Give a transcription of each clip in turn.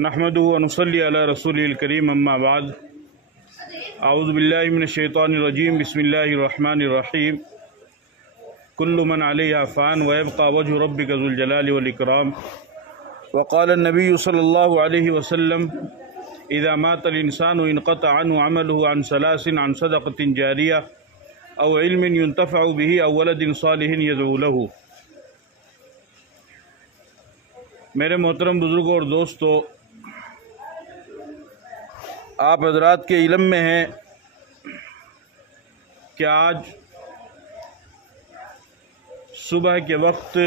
नहमदुहु व नुसल्ली अला रसूलिल करीम अम्मा बाद अऊज़ु बिल्लाहि मिनश शैतानिर रजीम बिस्मिल्लाहिर रहमानिर रहीम कुल्लु मन अलैहा फ़ान व यबक़ा वजहु रब्बिका ज़ुल जलाली वल इकराम व क़ाला नबिय्यु सल्लल्लाहु अलैहि वसल्लम इज़ा मातल इंसानु इनक़तअ अन्हु अमलुहु अन सलासिन अन सदक़तिन जारिया औ इल्मिन युंतफ़अु बिही औ वलदिन सालिहिन यदऊ लहू। मेरे मोहतरम बुज़ुर्गों और दोस्तों, आप हज़रात के इल्म में हैं कि आज सुबह के वक्त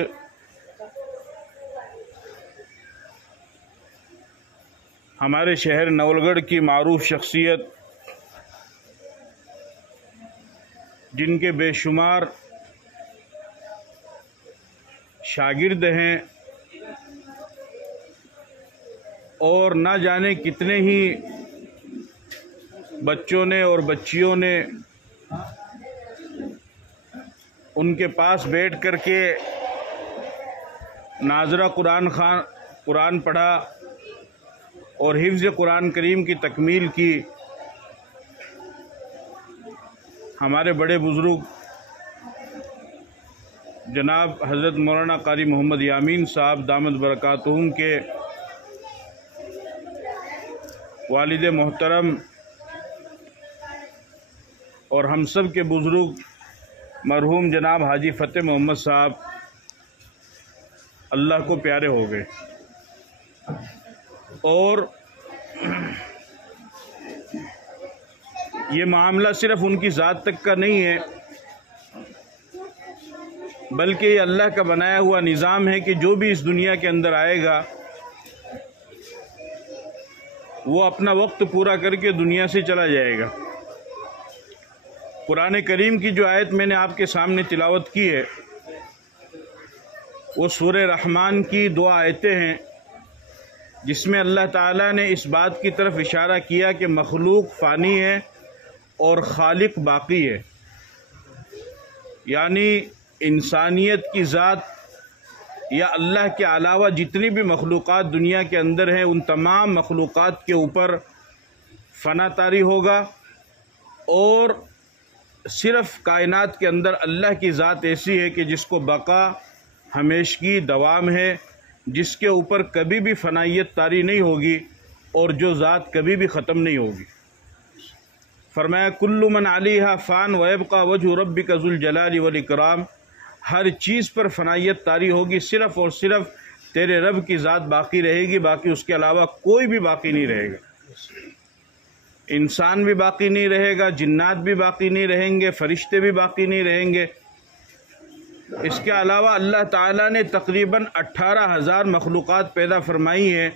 हमारे शहर नवलगढ़ की मारूफ शख्सियत, जिनके बेशुमार शागिर्द हैं और ना जाने कितने ही बच्चों ने और बच्चियों ने उनके पास बैठ कर के नाज़रा कुरान पढ़ा और हिफ्ज़ कुरान करीम की तकमील की। हमारे बड़े बुज़ुर्ग जनाब हज़रत मौलाना क़ारी मोहम्मद यामीन साहब दामद बरकातुहुम के वालिद मोहतरम और हम सब के बुज़ुर्ग मरहूम जनाब हाजी फ़तेह मोहम्मद साहब अल्लाह को प्यारे हो गए। और ये मामला सिर्फ़ उनकी ज़ात तक का नहीं है, बल्कि ये अल्लाह का बनाया हुआ निज़ाम है कि जो भी इस दुनिया के अंदर आएगा वो अपना वक्त पूरा करके दुनिया से चला जाएगा। कुरान करीम की जो आयत मैंने आपके सामने तिलावत की है वो सूरह रहमान की 2 आयतें हैं, जिसमें अल्लाह ताला ने इस बात की तरफ इशारा किया कि मखलूक फ़ानी है और खालिक बाकी है। यानी इंसानियत की ज़ात या अल्लाह के अलावा जितनी भी मखलूक़ात दुनिया के अंदर हैं उन तमाम मखलूक़ात के ऊपर फ़ना तारी होगा और सिर्फ़ कायनात के अंदर अल्लाह की ज़ात ऐसी है कि जिसको बका हमेशगी दवाम है, जिसके ऊपर कभी भी फ़नाइयत तारी नहीं होगी और जो ज़ात कभी भी ख़त्म नहीं होगी। फरमाया कुल्लु मन अलैहा फ़ान व यबक़ा वजहु रब्बिका ज़ुल जलाली वल इकराम। हर चीज़ पर फ़नाइयत तारी होगी, सिर्फ़ और सिर्फ़ तेरे रब की ज़ात बाकी रहेगी, बाकी उसके अलावा कोई भी बाकी नहीं रहेगा। इंसान भी बाकी नहीं रहेगा, जिन्नात भी बाकी नहीं रहेंगे, फ़रिश्ते भी बाकी नहीं रहेंगे। इसके अलावा अल्लाह ताला ने तकरीबन 18,000 मखलूक़ात पैदा फरमाई हैं,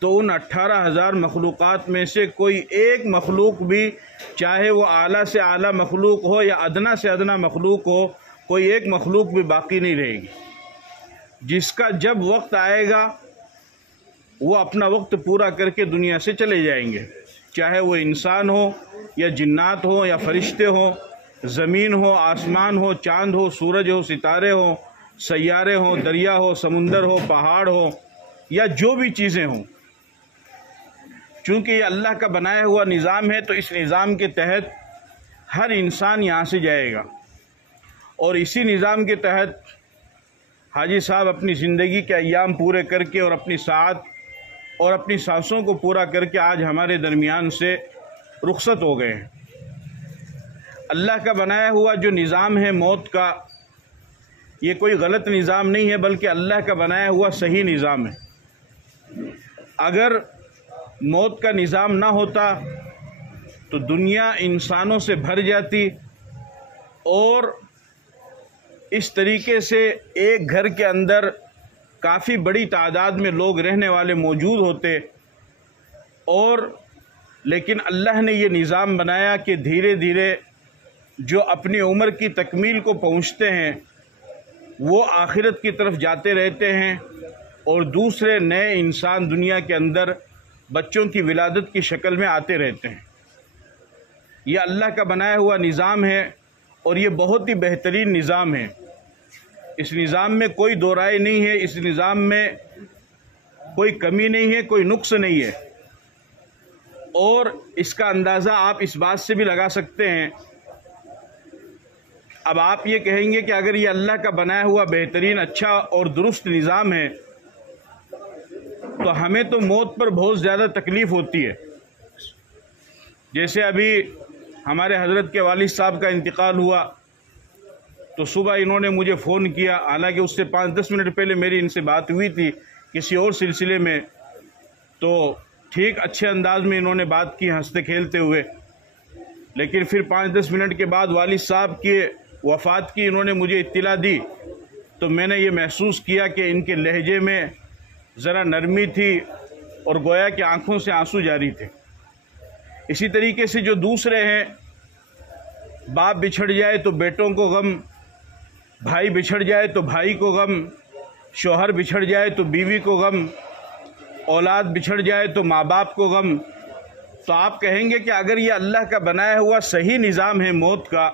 तो उन 18,000 मखलूक़ात में से कोई एक मखलूक भी, चाहे वो आला से आला मखलूक हो या अदना से अदना मखलूक हो, कोई एक मखलूक भी बाकी नहीं रहेगी। जिसका जब वक्त आएगा वो अपना वक्त पूरा करके दुनिया से चले जाएंगे, चाहे वो इंसान हो या जिन्नात हो या फरिश्ते हो, ज़मीन हो, आसमान हो, चाँद हो, सूरज हो, सितारे हो, सैयारे हो, दरिया हो, समुंदर हो, पहाड़ हो या जो भी चीज़ें हों। चूँकि ये अल्लाह का बनाया हुआ निज़ाम है तो इस निज़ाम के तहत हर इंसान यहाँ से जाएगा और इसी निज़ाम के तहत हाजी साहब अपनी ज़िंदगी के अय्याम पूरे करके और अपनी साथ और अपनी सांसों को पूरा करके आज हमारे दरमियान से रुखसत हो गए हैं। अल्लाह का बनाया हुआ जो निज़ाम है मौत का, ये कोई गलत निज़ाम नहीं है, बल्कि अल्लाह का बनाया हुआ सही निज़ाम है। अगर मौत का निज़ाम ना होता तो दुनिया इंसानों से भर जाती और इस तरीके से एक घर के अंदर काफ़ी बड़ी तादाद में लोग रहने वाले मौजूद होते। और लेकिन अल्लाह ने ये निज़ाम बनाया कि धीरे धीरे जो अपनी उम्र की तकमील को पहुँचते हैं वो आखिरत की तरफ जाते रहते हैं और दूसरे नए इंसान दुनिया के अंदर बच्चों की विलादत की शक्ल में आते रहते हैं। ये अल्लाह का बनाया हुआ निज़ाम है और ये बहुत ही बेहतरीन निज़ाम है। इस निज़ाम में कोई दो राय नहीं है। इस निज़ाम में कोई कमी नहीं है, कोई नुक्स नहीं है। और इसका अंदाज़ा आप इस बात से भी लगा सकते हैं, अब आप ये कहेंगे कि अगर ये अल्लाह का बनाया हुआ बेहतरीन अच्छा और दुरुस्त निज़ाम है तो हमें तो मौत पर बहुत ज़्यादा तकलीफ़ होती है। जैसे अभी हमारे हज़रत के वालिद साहब का इंतकाल हुआ तो सुबह इन्होंने मुझे फ़ोन किया, हालांकि उससे 5-10 मिनट पहले मेरी इनसे बात हुई थी किसी और सिलसिले में, तो ठीक अच्छे अंदाज में इन्होंने बात की हंसते खेलते हुए। लेकिन फिर 5-10 मिनट के बाद वालिद साहब के वफ़ात की इन्होंने मुझे इत्तला दी तो मैंने ये महसूस किया कि इनके लहजे में ज़रा नरमी थी और गोया कि आँखों से आंसू जारी थे। इसी तरीके से जो दूसरे हैं, बाप बिछड़ जाए तो बेटों को गम, भाई बिछड़ जाए तो भाई को गम, शौहर बिछड़ जाए तो बीवी को गम, औलाद बिछड़ जाए तो माँ बाप को गम। तो आप कहेंगे कि अगर ये अल्लाह का बनाया हुआ सही निज़ाम है मौत का,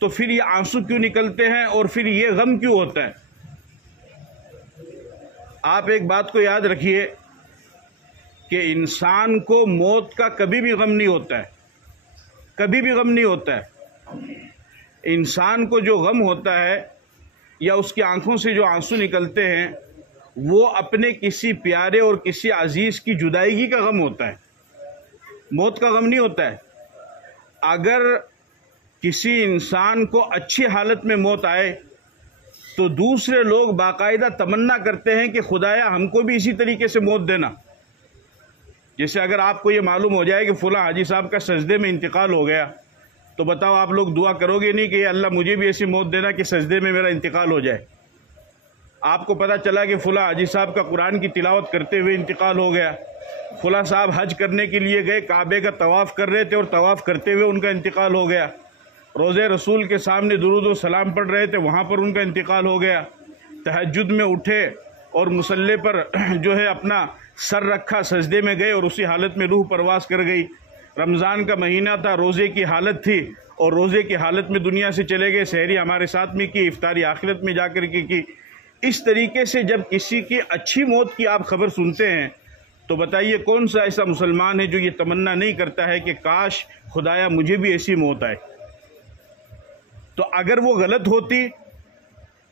तो फिर ये आंसू क्यों निकलते हैं और फिर ये गम क्यों होता है? आप एक बात को याद रखिए कि इंसान को मौत का कभी भी गम नहीं होता है, कभी भी गम नहीं होता है। इंसान को जो गम होता है या उसकी आंखों से जो आंसू निकलते हैं वो अपने किसी प्यारे और किसी अजीज़ की जुदाईगी का गम होता है, मौत का गम नहीं होता है। अगर किसी इंसान को अच्छी हालत में मौत आए तो दूसरे लोग बाकायदा तमन्ना करते हैं कि खुदाया हमको भी इसी तरीके से मौत देना। जैसे अगर आपको ये मालूम हो जाए कि फ़ुला हाजी साहब का सजदे में इंतकाल हो गया तो बताओ आप लोग दुआ करोगे नहीं कि अल्लाह मुझे भी ऐसी मौत देना कि सजदे में मेरा इंतकाल हो जाए। आपको पता चला कि फ़ुला हाजी साहब का कुरान की तिलावत करते हुए इंतकाल हो गया, फ़ुला साहब हज करने के लिए गए, काबे का तवाफ़ कर रहे थे और तवाफ़ करते हुए उनका इंतकाल हो गया, रोज़े रसूल के सामने दुरूद व सलाम पढ़ रहे थे, वहाँ पर उनका इंतकाल हो गया, तहज्जुद में उठे और मुसल्ले पर जो है अपना सर रखा, सजदे में गए और उसी हालत में रूह परवास कर गई। रमज़ान का महीना था, रोज़े की हालत थी और रोज़े की हालत में दुनिया से चले गए। सहरी हमारे साथ में की, इफ्तारी आखिरत में जाकर के की। इस तरीके से जब किसी की अच्छी मौत की आप खबर सुनते हैं तो बताइए कौन सा ऐसा मुसलमान है जो ये तमन्ना नहीं करता है कि काश खुदाया मुझे भी ऐसी मौत आए। तो अगर वो गलत होती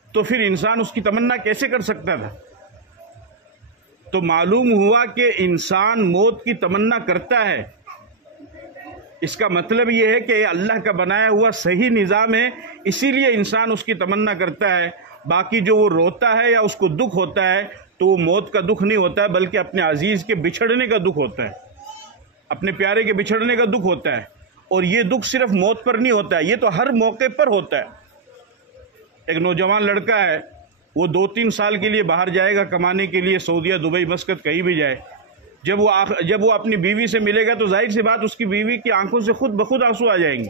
तो फिर इंसान उसकी तमन्ना कैसे कर सकता था? तो मालूम हुआ कि इंसान मौत की तमन्ना करता है। इसका मतलब ये है कि अल्लाह का बनाया हुआ सही निज़ाम है, इसीलिए इंसान उसकी तमन्ना करता है। बाकी जो वो रोता है या उसको दुख होता है तो वो मौत का दुख नहीं होता है, बल्कि अपने अजीज़ के बिछड़ने का दुख होता है, अपने प्यारे के बिछड़ने का दुख होता है। और ये दुख सिर्फ मौत पर नहीं होता है, ये तो हर मौके पर होता है। एक नौजवान लड़का है, वो 2-3 साल के लिए बाहर जाएगा कमाने के लिए, सऊदीया, दुबई, मस्कत कहीं भी जाए। जब वो अपनी बीवी से मिलेगा तो जाहिर सी बात उसकी बीवी की आंखों से खुद ब खुद आंसू आ जाएंगे।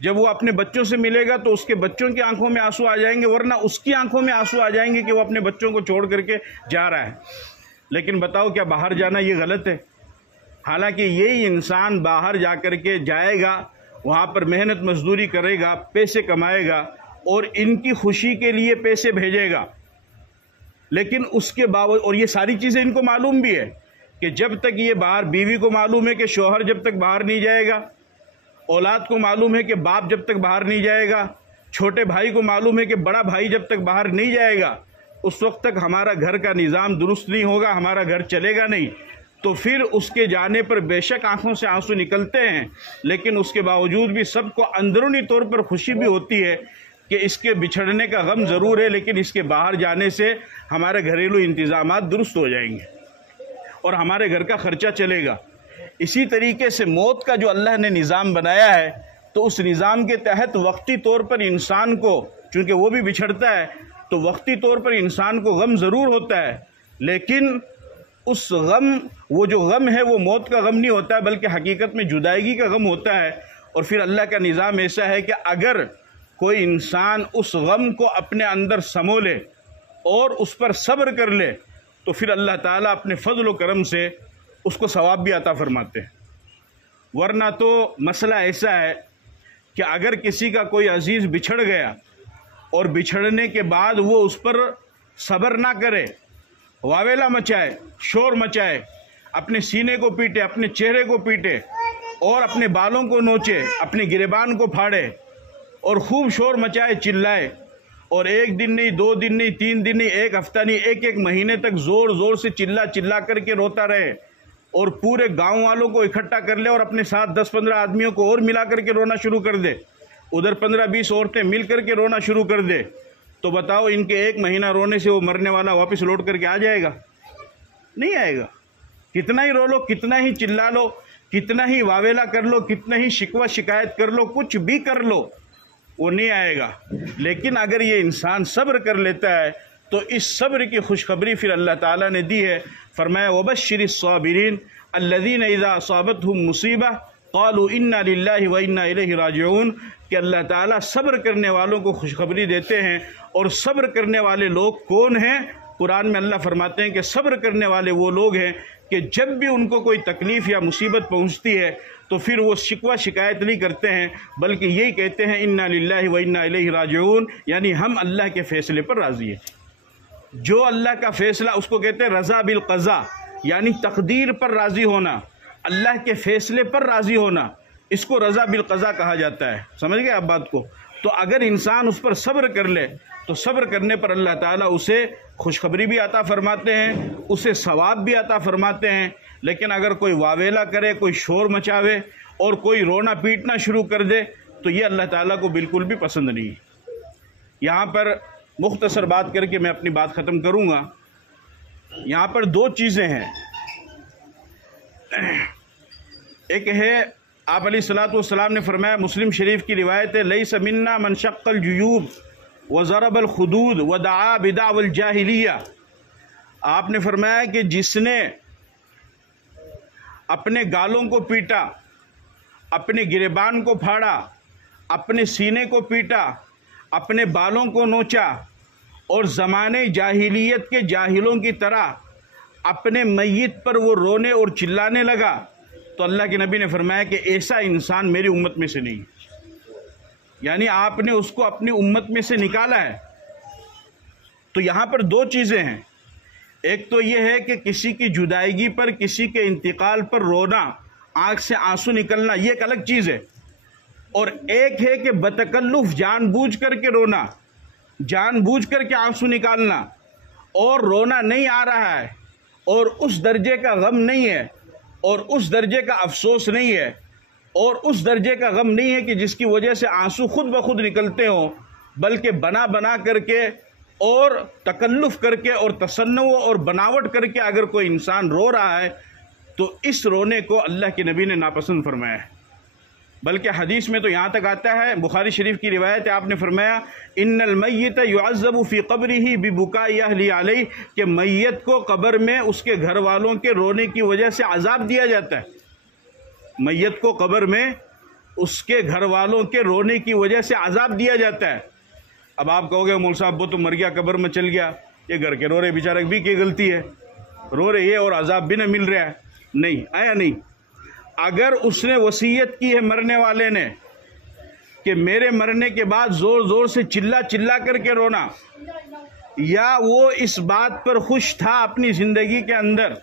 जब वो अपने बच्चों से मिलेगा तो उसके बच्चों की आंखों में आंसू आ जाएंगे, वरना उसकी आंखों में आंसू आ जाएंगे कि वो अपने बच्चों को छोड़ करके जा रहा है। लेकिन बताओ क्या बाहर जाना ये गलत है? हालांकि यही इंसान बाहर जा कर के जाएगा, वहाँ पर मेहनत मजदूरी करेगा, पैसे कमाएगा और इनकी खुशी के लिए पैसे भेजेगा। लेकिन उसके बावजूद, और ये सारी चीज़ें इनको मालूम भी है कि जब तक ये बाहर, बीवी को मालूम है कि शौहर जब तक बाहर नहीं जाएगा, औलाद को मालूम है कि बाप जब तक बाहर नहीं जाएगा, छोटे भाई को मालूम है कि बड़ा भाई जब तक बाहर नहीं जाएगा उस वक्त तक हमारा घर का निज़ाम दुरुस्त नहीं होगा, हमारा घर चलेगा नहीं। तो फिर उसके जाने पर बेशक आंखों से आंसू निकलते हैं, लेकिन उसके बावजूद भी सबको अंदरूनी तौर पर खुशी भी होती है कि इसके बिछड़ने का गम ज़रूर है, लेकिन इसके बाहर जाने से हमारे घरेलू इंतज़ामात दुरुस्त हो जाएंगे और हमारे घर का ख़र्चा चलेगा। इसी तरीके से मौत का जो अल्लाह ने निज़ाम बनाया है, तो उस निज़ाम के तहत वक्ती तौर पर इंसान को, चूँकि वो भी बिछड़ता है, तो वक्ती तौर पर इंसान को गम ज़रूर होता है, लेकिन उस गम, वो जो गम है वो मौत का गम नहीं होता है, बल्कि हकीकत में जुदाईगी का गम होता है। और फिर अल्लाह का निज़ाम ऐसा है कि अगर कोई इंसान उस गम को अपने अंदर समो ले और उस पर सब्र कर ले तो फिर अल्लाह ताला अपने फजल व करम से उसको सवाब भी अता फरमाते हैं। वरना तो मसला ऐसा है कि अगर किसी का कोई अजीज़ बिछड़ गया और बिछड़ने के बाद वो उस पर सब्र ना करे वावेला मचाए, शोर मचाए, अपने सीने को पीटे, अपने चेहरे को पीटे और अपने बालों को नोचे, अपने गिरेबान को फाड़े और खूब शोर मचाए, चिल्लाए, और एक दिन नहीं, 2 दिन नहीं, 3 दिन नहीं, 1 हफ्ता नहीं, 1 महीने तक जोर जोर से चिल्ला चिल्ला करके रोता रहे और पूरे गांव वालों को इकट्ठा कर ले और अपने साथ 10-15 आदमियों को और मिला करके रोना शुरू कर दे, उधर 15-20 औरतें मिल करके रोना शुरू कर दे, तो बताओ इनके 1 महीना रोने से वो मरने वाला वापस लौट करके आ जाएगा? नहीं आएगा। कितना ही रो लो, कितना ही चिल्ला लो, कितना ही वावेला कर लो, कितना ही शिकवा शिकायत कर लो, कुछ भी कर लो, वो नहीं आएगा। लेकिन अगर ये इंसान सब्र कर लेता है तो इस सब्र की खुशखबरी फिर अल्लाह ताला ने दी है। फरमाया वबश्शिरिस साबिरीन अल्लज़ीना इज़ा असाबतहुम मुसीबा क़ालू इन्ना लिल्लाहि व इन्ना इलैहि राजिऊन, कि अल्लाह ताला सब्र करने वालों को खुशखबरी देते हैं। और सब्र करने वाले लोग कौन हैं? कुरान में अल्लाह फरमाते हैं कि सब्र करने वाले वो लोग हैं कि जब भी उनको कोई तकलीफ़ या मुसीबत पहुंचती है तो फिर वो शिकवा शिकायत नहीं करते हैं, बल्कि यही कहते हैं इन्ना लिल्लाहि व इन्ना इलैहि राजिऊन, यानी हम अल्लाह के फ़ैसले पर राज़ी हैं। जो अल्लाह का फ़ैसला, उसको कहते हैं रज़ा बिल क़ज़ा, यानी तकदीर पर राज़ी होना, अल्लाह के फ़ैसले पर राज़ी होना, इसको रज़ा बिल क़ज़ा कहा जाता है। समझ गए आप बात को? तो अगर इंसान उस पर सब्र कर ले तो सब्र करने पर अल्लाह ताला उसे खुशखबरी भी अता फरमाते हैं, उसे सवाब भी अता फरमाते हैं। लेकिन अगर कोई वावेला करे, कोई शोर मचावे और कोई रोना पीटना शुरू कर दे तो ये अल्लाह ताला को बिल्कुल भी पसंद नहीं है। यहाँ पर मुख्तसर बात करके मैं अपनी बात ख़त्म करूँगा। यहाँ पर 2 चीज़ें हैं। एक है, आप अलैहिस्सलातु वस्सलाम ने फरमाया, मुस्लिम शरीफ की रिवायत है, लैसा मिन्ना मन शक्कल जुयूब व ज़रबल खुदूद व दआ बिदावल जाहिलिया। आपने फरमाया कि जिसने अपने गालों को पीटा, अपने गिरेबान को फाड़ा, अपने सीने को पीटा, अपने बालों को नोचा और ज़माने जाहिलियत के जाहिलों की तरह अपने मय्यत पर वो रोने और चिल्लाने लगा, तो अल्लाह के नबी ने फरमाया कि ऐसा इंसान मेरी उम्मत में से नहीं। यानी आपने उसको अपनी उम्मत में से निकाला है। तो यहाँ पर 2 चीज़ें हैं। एक तो ये है कि किसी की जुदाईगी पर, किसी के इंतकाल पर रोना, आँख से आंसू निकलना, ये एक अलग चीज़ है। और एक है कि बतकल्लुफ़ जानबूझ करके रोना, जानबूझ करके आंसू निकालना, और रोना नहीं आ रहा है और उस दर्जे का गम नहीं है और उस दर्जे का अफसोस नहीं है और उस दर्जे का गम नहीं है कि जिसकी वजह से आंसू खुद ब खुद निकलते हों, बल्कि बना बना करके और तकल्लुफ़ करके और तसन्नु और बनावट करके अगर कोई इंसान रो रहा है तो इस रोने को अल्लाह के नबी ने नापसंद फरमाया है। बल्कि हदीस में तो यहाँ तक आता है, बुखारी शरीफ की रिवायत है, आपने फरमाया इन्नल मय्यत युअज़्ज़बु फ़ी क़ब्रिही बिबुकाई अहली अलैहि, कि मय्यत को कब्र में उसके घर वालों के रोने की वजह से अज़ाब दिया जाता है। मय्यत को कब्र में उसके घर वालों के रोने की वजह से अज़ाब दिया जाता है। अब आप कहोगे मौलवी साहब वो तो मर गया, कब्र में चल गया, ये घर के रो रहे बेचारे भी की गलती है, रो रहे ये और अज़ाब भी न मिल रहा है। नहीं, आया नहीं। अगर उसने वसीयत की है मरने वाले ने कि मेरे मरने के बाद ज़ोर ज़ोर से चिल्ला चिल्ला करके रोना, या वो इस बात पर खुश था अपनी ज़िंदगी के अंदर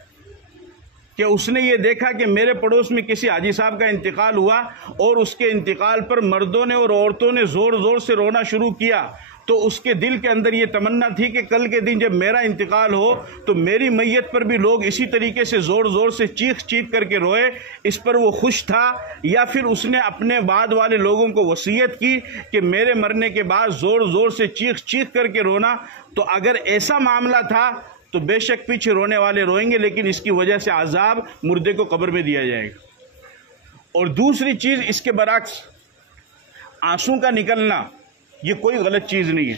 कि उसने ये देखा कि मेरे पड़ोस में किसी हाजी साहब का इंतकाल हुआ और उसके इंतकाल पर मर्दों ने और औरतों ने ज़ोर ज़ोर से रोना शुरू किया, तो उसके दिल के अंदर ये तमन्ना थी कि कल के दिन जब मेरा इंतकाल हो तो मेरी मैयत पर भी लोग इसी तरीके से ज़ोर ज़ोर से चीख चीख करके रोए। इस पर वो खुश था, या फिर उसने अपने बाद वाले लोगों को वसीयत की कि मेरे मरने के बाद ज़ोर ज़ोर से चीख चीख करके रोना। तो अगर ऐसा मामला था तो बेशक पीछे रोने वाले रोएंगे, लेकिन इसकी वजह से अजाब मुर्दे को कब्र में दिया जाएगा। और दूसरी चीज़ इसके बरअक्स, आंसू का निकलना ये कोई गलत चीज़ नहीं है,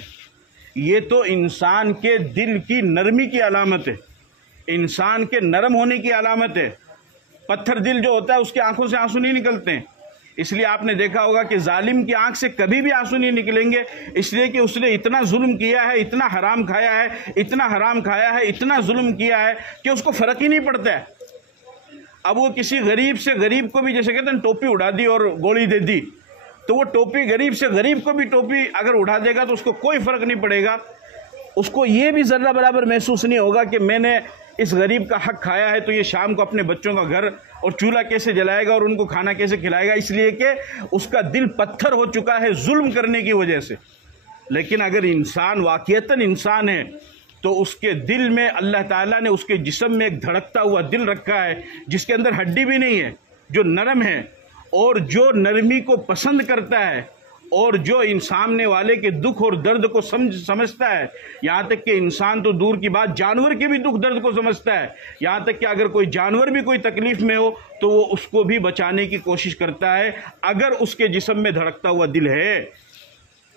ये तो इंसान के दिल की नरमी की अलामत है, इंसान के नरम होने की अलामत है। पत्थर दिल जो होता है उसकी आंखों से आंसू नहीं निकलते हैं। इसलिए आपने देखा होगा कि जालिम की आंख से कभी भी आंसू नहीं निकलेंगे, इसलिए कि उसने इतना जुल्म किया है, इतना हराम खाया है, इतना हराम खाया है, इतना जुल्म किया है कि उसको फ़र्क ही नहीं पड़ता है। अब वो किसी गरीब से गरीब को भी, जैसे कहते हैं टोपी उड़ा दी और गोली दे दी, तो वो टोपी गरीब से गरीब को भी टोपी अगर उड़ा देगा तो उसको कोई फ़र्क नहीं पड़ेगा। उसको ये भी ज़र्रा बराबर महसूस नहीं होगा कि मैंने इस गरीब का हक खाया है, तो ये शाम को अपने बच्चों का घर और चूल्हा कैसे जलाएगा और उनको खाना कैसे खिलाएगा, इसलिए कि उसका दिल पत्थर हो चुका है जुल्म करने की वजह से। लेकिन अगर इंसान वाक़ईतन इंसान है तो उसके दिल में अल्लाह ताला ने उसके जिस्म में एक धड़कता हुआ दिल रखा है, जिसके अंदर हड्डी भी नहीं है, जो नरम है और जो नरमी को पसंद करता है और जो इन सामने वाले के दुख और दर्द को समझता है। यहाँ तक कि इंसान तो दूर की बात, जानवर के भी दुख दर्द को समझता है। यहाँ तक कि अगर कोई जानवर भी कोई तकलीफ में हो तो वो उसको भी बचाने की कोशिश करता है, अगर उसके जिस्म में धड़कता हुआ दिल है।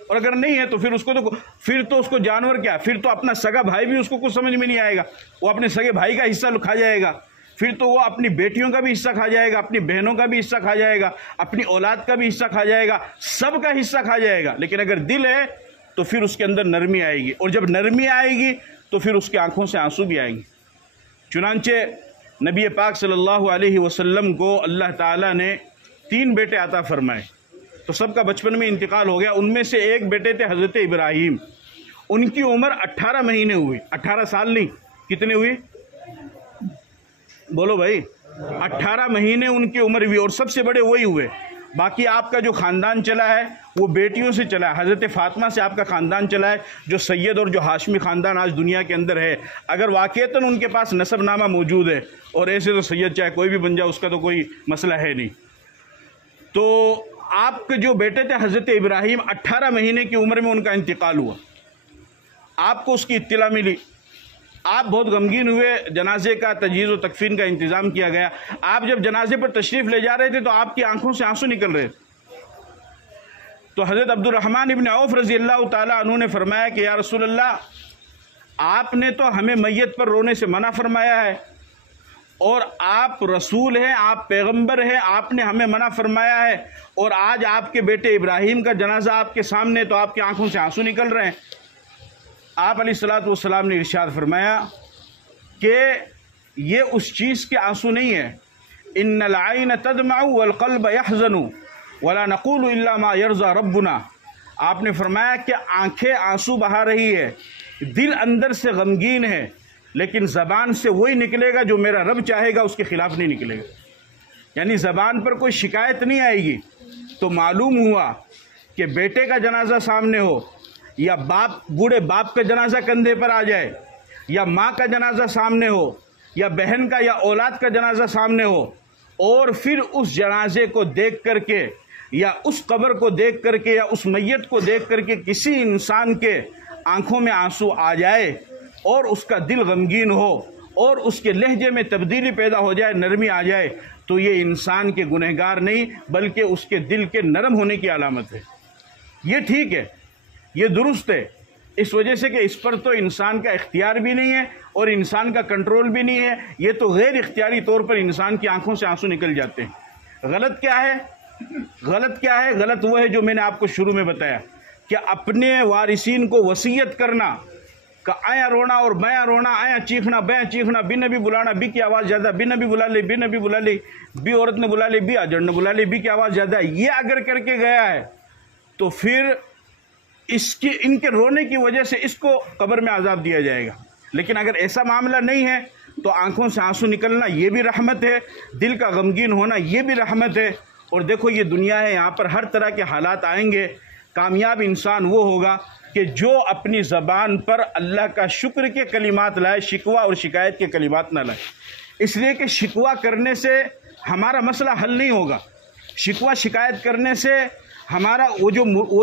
और अगर नहीं है तो फिर तो उसको जानवर क्या, फिर तो अपना सगा भाई भी उसको कुछ समझ में नहीं आएगा, वो अपने सगे भाई का हिस्सा खा जाएगा, फिर तो वो अपनी बेटियों का भी हिस्सा खा जाएगा, अपनी बहनों का भी हिस्सा खा जाएगा, अपनी औलाद का भी हिस्सा खा जाएगा, सबका हिस्सा खा जाएगा। लेकिन अगर दिल है तो फिर उसके अंदर नरमी आएगी, और जब नरमी आएगी तो फिर उसकी आंखों से आंसू भी आएंगे। चुनांचे नबी पाक सल्लल्लाहु अलैहि वसल्लम को अल्लाह ताला ने 3 बेटे अता फरमाए, तो सबका बचपन में इंतकाल हो गया। उनमें से एक बेटे थे हज़रत इब्राहीम, उनकी उम्र 18 महीने हुई, 18 साल नहीं, कितने हुई बोलो भाई, 18 महीने उनकी उम्र हुई, और सबसे बड़े वही हुए। बाकी आपका जो ख़ानदान चला है वो बेटियों से चला है, हज़रत फ़ातिमा से आपका ख़ानदान चला है, जो सैयद और जो हाशमी ख़ानदान आज दुनिया के अंदर है। अगर वाक़ईतन उनके पास नसबनामा मौजूद है, और ऐसे तो सैयद चाहे कोई भी बन जाए उसका तो कोई मसला है नहीं। तो आपके जो बेटे थे हज़रत इब्राहीम, 18 महीने की उम्र में उनका इंतकाल हुआ, आपको उसकी इत्तला मिली, आप बहुत गमगीन हुए, जनाजे का तजहीज़ व तकफीन का इंतज़ाम किया गया। आप जब जनाजे पर तशरीफ़ ले जा रहे थे तो आपकी आंखों से आंसू निकल रहे थे। तो हज़रत अब्दुर्रहमान इब्न औफ रज़ी अल्लाह ताला अन्हु ने फरमाया कि या रसूल अल्लाह, आपने तो हमें मैयत पर रोने से मना फरमाया है, और आप रसूल हैं, आप पैगंबर हैं, आपने हमें मना फरमाया है, और आज आपके बेटे इब्राहीम का जनाजा आपके सामने, तो आपकी आंखों से आंसू निकल रहे हैं। आप अलैहिस्सलातु वस्सलाम ने इरशाद फरमाया कि ये उस चीज़ के आंसू नहीं है, इन्नल आइन तदमउ वल क़ल्ब यहज़नु वला नक़ूलु इल्ला मा यरज़ा रब्बुना। आपने फरमाया कि आंखें आंसू बहा रही है, दिल अंदर से गमगीन है, लेकिन ज़बान से वही निकलेगा जो मेरा रब चाहेगा, उसके ख़िलाफ़ नहीं निकलेगा। यानी ज़बान पर कोई शिकायत नहीं आएगी। तो मालूम हुआ कि बेटे का जनाजा सामने हो, या बूढ़े बाप का जनाजा कंधे पर आ जाए, या माँ का जनाजा सामने हो, या बहन का या औलाद का जनाजा सामने हो, और फिर उस जनाजे को देख करके, या उस कब्र को देख करके, या उस मैयत को देख करके किसी इंसान के आंखों में आंसू आ जाए, और उसका दिल गमगीन हो, और उसके लहजे में तब्दीली पैदा हो जाए, नरमी आ जाए, तो ये इंसान के गुनहगार नहीं बल्कि उसके दिल के नरम होने की अलामत है। ये ठीक है, ये दुरुस्त है, इस वजह से कि इस पर तो इंसान का इख्तियार भी नहीं है और इंसान का कंट्रोल भी नहीं है। ये तो गैर इख्तियारी तौर पर इंसान की आंखों से आंसू निकल जाते हैं। गलत क्या है? गलत क्या है? गलत वो है जो मैंने आपको शुरू में बताया कि अपने वारिसीन को वसीयत करना का आया रोना और बया रोना, आया चीखना बया चीखना, बिन नबी बुलाना, बी की आवाज़ ज़्यादा, बिन नबी बुला ले, बिन नबी बुला ले, बी औरत ने बुला ले, बी आजड़ ने बुला ले, बी की आवाज़ ज़्यादा, ये अगर करके गया है तो फिर इनके रोने की वजह से इसको कब्र में अजाब दिया जाएगा। लेकिन अगर ऐसा मामला नहीं है तो आंखों से आंसू निकलना ये भी रहमत है, दिल का गमगीन होना ये भी रहमत है। और देखो ये दुनिया है, यहाँ पर हर तरह के हालात आएंगे। कामयाब इंसान वो होगा कि जो अपनी ज़बान पर अल्लाह का शुक्र के कलिमात लाए, शिकवा और शिकायत के कलिमात ना लाए। इसलिए कि शिकवा करने से हमारा मसला हल नहीं होगा। शिकवा शिकायत करने से हमारा वो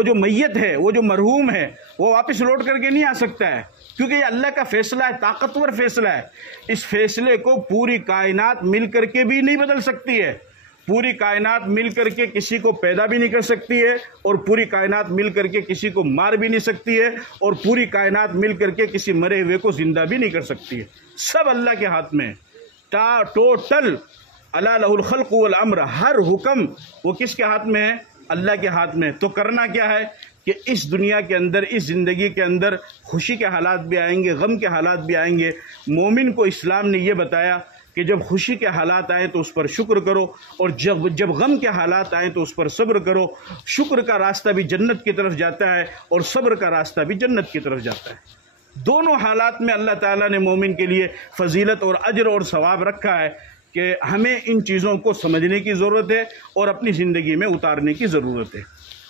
जो मैयत है, वो जो मरहूम है, वो वापस लौट करके नहीं आ सकता है, क्योंकि ये अल्लाह का फ़ैसला है, ताकतवर फ़ैसला है। इस फ़ैसले को पूरी कायनात मिल करके भी नहीं बदल सकती है। पूरी कायनात मिल करके किसी को पैदा भी नहीं कर सकती है, और पूरी कायनात मिल करके किसी को मार भी नहीं सकती है, और पूरी कायनात मिल करके किसी मरे हुए को ज़िंदा भी नहीं कर सकती है। सब अल्लाह के हाथ में है, टोटल अला लहुल खल्क़ वल अम्र, हर हुक्म वो किसके हाथ में है? अल्लाह के हाथ में। तो करना क्या है कि इस दुनिया के अंदर, इस ज़िंदगी के अंदर खुशी के हालात भी आएंगे, गम के हालात भी आएंगे। मोमिन को इस्लाम ने ये बताया कि जब खुशी के हालात आए तो उस पर शुक्र करो, और जब गम के हालात आए तो उस पर सब्र करो। शुक्र का रास्ता भी जन्नत की तरफ जाता है और सब्र का रास्ता भी जन्नत की तरफ जाता है। दोनों हालात में अल्लाह ताला ने मोमिन के लिए फजीलत और अजर और सवाब रखा है कि हमें इन चीज़ों को समझने की ज़रूरत है और अपनी ज़िंदगी में उतारने की ज़रूरत है।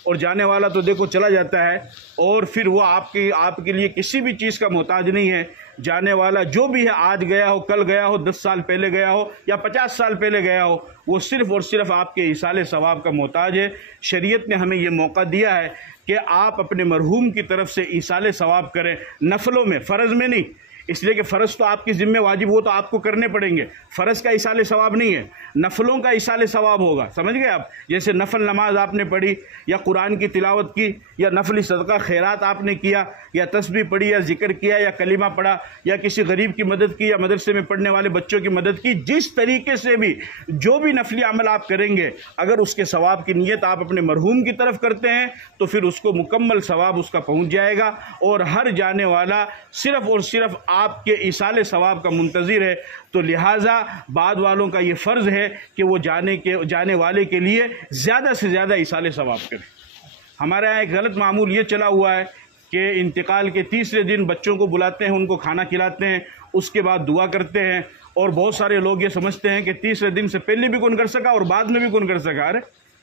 और जाने वाला तो देखो चला जाता है और फिर वो आपके लिए किसी भी चीज़ का मोहताज नहीं है। जाने वाला जो भी है, आज गया हो, कल गया हो, 10 साल पहले गया हो या 50 साल पहले गया हो, वो सिर्फ़ और सिर्फ आपके इसाले सवाब का मोहताज है। शरीयत ने हमें ये मौका दिया है कि आप अपने मरहूम की तरफ से इसाले सवाब करें, नफलों में, फ़र्ज़ में नहीं। इसलिए कि फ़र्ज़ तो आपकी ज़िम्मे वाजिब, वो तो आपको करने पड़ेंगे। फ़र्ज़ का इसाले सवाब नहीं है, नफलों का इसाले सवाब होगा। समझ गए आप? जैसे नफल नमाज आपने पढ़ी या कुरान की तिलावत की या नफली सदका खैरात आपने किया या तस्बीह पढ़ी या जिक्र किया या कलीमा पढ़ा या किसी गरीब की मदद की या मदरसे में पढ़ने वाले बच्चों की मदद की, जिस तरीके से भी जो भी नफली अमल आप करेंगे, अगर उसके सवाब की नीयत आप अपने मरहूम की तरफ करते हैं तो फिर उसको मुकम्मल सवाब उसका पहुँच जाएगा। और हर जाने वाला सिर्फ़ और सिर्फ आपके इसाले सवाब का मुंतज़िर है। तो लिहाजा बाद वालों का ये फ़र्ज़ है कि वो जाने वाले के लिए ज़्यादा से ज़्यादा इसाले सवाब करें। हमारे यहाँ एक गलत मामूल ये चला हुआ है कि इंतकाल के तीसरे दिन बच्चों को बुलाते हैं, उनको खाना खिलाते हैं, उसके बाद दुआ करते हैं। और बहुत सारे लोग ये समझते हैं कि तीसरे दिन से पहले भी कौन कर सका और बाद में भी कौन कर सका। अरे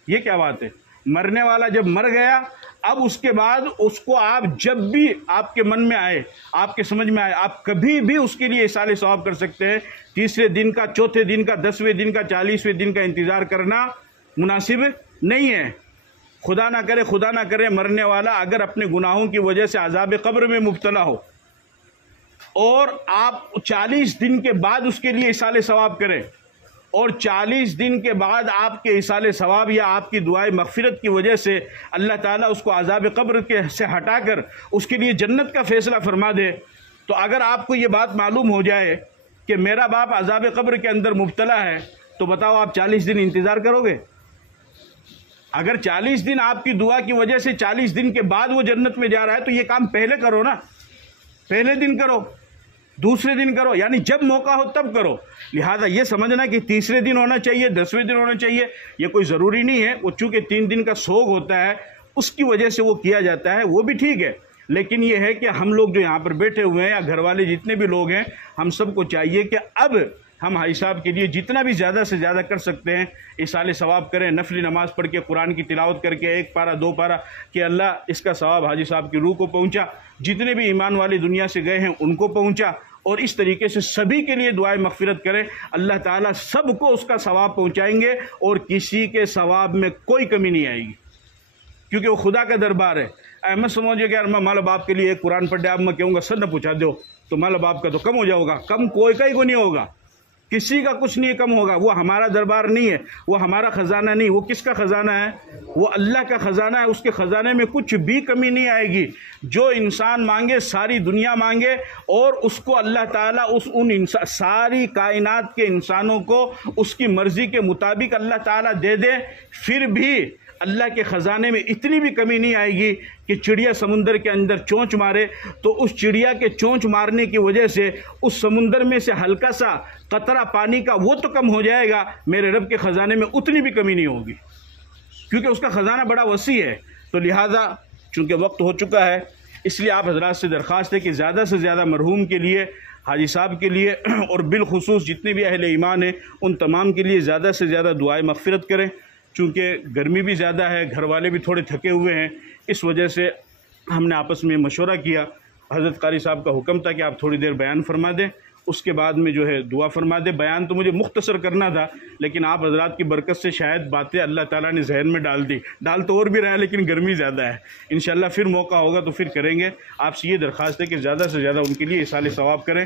ये क्या बात है? मरने वाला जब मर गया, अब उसके बाद उसको आप जब भी आपके मन में आए, आपके समझ में आए, आप कभी भी उसके लिए इसाले सवाब कर सकते हैं। तीसरे दिन का, चौथे दिन का, 10वें दिन का, 40वें दिन का इंतज़ार करना मुनासिब नहीं है। खुदा ना करे मरने वाला अगर अपने गुनाहों की वजह से अज़ाब कब्र में मुब्तला हो और आप 40 दिन के बाद उसके लिए इसाले सवाब करें और 40 दिन के बाद आपके इसाले सवाब या आपकी दुआए मग़फ़िरत की वजह से अल्लाह ताला उसको अज़ाब कब्र के से हटाकर उसके लिए जन्नत का फ़ैसला फरमा दे, तो अगर आपको ये बात मालूम हो जाए कि मेरा बाप अज़ाब कब्र के अंदर मुब्तला है, तो बताओ आप 40 दिन इंतज़ार करोगे? अगर 40 दिन आपकी दुआ की वजह से 40 दिन के बाद वो जन्नत में जा रहा है, तो ये काम पहले करो ना, पहले दिन करो, दूसरे दिन करो, यानी जब मौका हो तब करो। लिहाजा ये समझना कि तीसरे दिन होना चाहिए, 10वें दिन होना चाहिए, ये कोई ज़रूरी नहीं है। वो चूँकि 3 दिन का सोग होता है उसकी वजह से वो किया जाता है, वो भी ठीक है। लेकिन ये है कि हम लोग जो यहाँ पर बैठे हुए हैं या घर वाले जितने भी लोग हैं, हम सबको चाहिए कि अब हम हाजी साहब के लिए जितना भी ज़्यादा से ज़्यादा कर सकते हैं इसाले सवाब करें। नफली नमाज़ पढ़ के, कुरान की तिलावत करके 1 पारा 2 पारा, कि अल्लाह इसका सवाब हाजी साहब की रूह को पहुँचा, जितने भी ईमान वाली दुनिया से गए हैं उनको पहुँचा। और इस तरीके से सभी के लिए दुआए मग़फ़िरत करें। अल्लाह ताला सबको उसका सवाब पहुँचाएंगे और किसी के सवाब में कोई कमी नहीं आएगी, क्योंकि वो खुदा का दरबार है। अहमद समझिए कि यार मैं माला बाप के लिए एक कुरान पढ़ दिया, अब मैं कहूँगा सर न पूछा दो, तो माला बाप का तो कम हो जाओगा। कम कोई का ही को नहीं होगा, किसी का कुछ नहीं कम होगा। वो हमारा दरबार नहीं है, वो हमारा ख़जाना नहीं। वो किसका ख़जाना है? वो अल्लाह का ख़जाना है। उसके ख़जाने में कुछ भी कमी नहीं आएगी। जो इंसान मांगे, सारी दुनिया मांगे और उसको अल्लाह ताला सारी कायनात के इंसानों को उसकी मर्ज़ी के मुताबिक अल्लाह ताला दे दे, फिर भी अल्लाह के ख़जाने में इतनी भी कमी नहीं आएगी कि चिड़िया समुंदर के अंदर चोंच मारे तो उस चिड़िया के चोंच मारने की वजह से उस समुंदर में से हल्का सा कतरा पानी का वो तो कम हो जाएगा, मेरे रब के ख़जाने में उतनी भी कमी नहीं होगी, क्योंकि उसका ख़जाना बड़ा वसी है। तो लिहाजा चूँकि वक्त हो चुका है, इसलिए आप हज़रात से दरख्वास्त है कि ज़्यादा से ज़्यादा मरहूम के लिए, हाजी साहब के लिए और बिलखुसूस जितने भी अहले ईमान हैं उन तमाम के लिए ज़्यादा से ज़्यादा दुआए मग़फ़िरत करें। चूँकि गर्मी भी ज़्यादा है, घर वाले भी थोड़े थके हुए हैं, इस वजह से हमने आपस में मशवरा किया। हज़रत कारी साहब का हुक्म था कि आप थोड़ी देर बयान फरमा दें, उसके बाद में जो है दुआ फरमा दें। बयान तो मुझे मुख्तसर करना था, लेकिन आप हज़रात की बरकत से शायद बातें अल्लाह ताला ने जहन में डाल तो और भी रहा है, लेकिन गर्मी ज़्यादा है। इंशाअल्लाह फिर मौका होगा तो फिर करेंगे। आपसे ये दरख्वास्त है कि ज़्यादा से ज़्यादा उनके लिए इसाले सवाब करें।